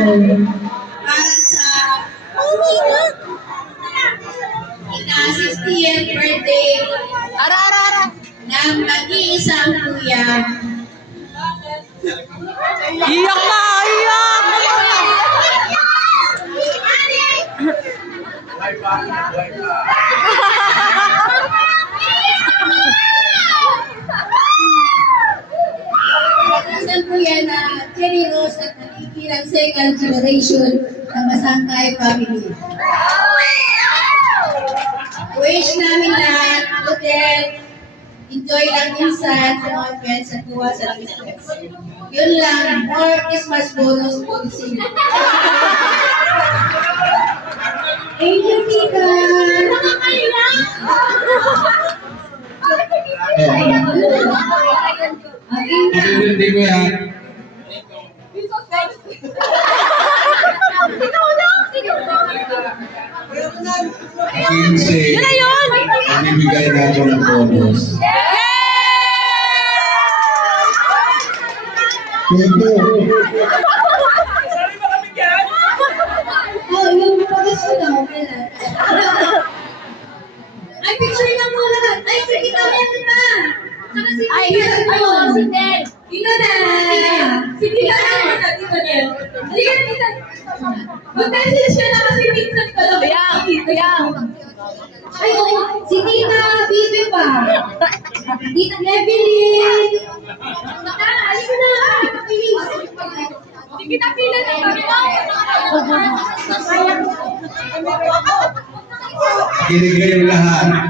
para sa ika-60th birthday ng mag-iisang kuya. Iyak na! Iyak! Isang kuya na generous at nakikilang second generation ng Masangkay family. Wish namin lahat to them, enjoy lang minsan sa mga friends at kuha sa Christmas. Yun lang, more Christmas bonus policy. Thank you, Tita! Happy birthday ko yan. Kinsey, magbibigay na ako ng bonus. Thank you. Oh, yung pagkas ko daw, kailan? Ay, picture na mo lahat. Ay, sige, meron na. Saka si Tita. Si Ted. Tita Ted. Si Tita Ted. Tita Ted. Halika na, Tita. Mag-message ka na kasi minsan ka lang. Ay, oo. Si Tita Bibi pa. Tita Evelyn. Tita, halika na. Halika, please. Sige na, pila na. Kinig kayong lahat.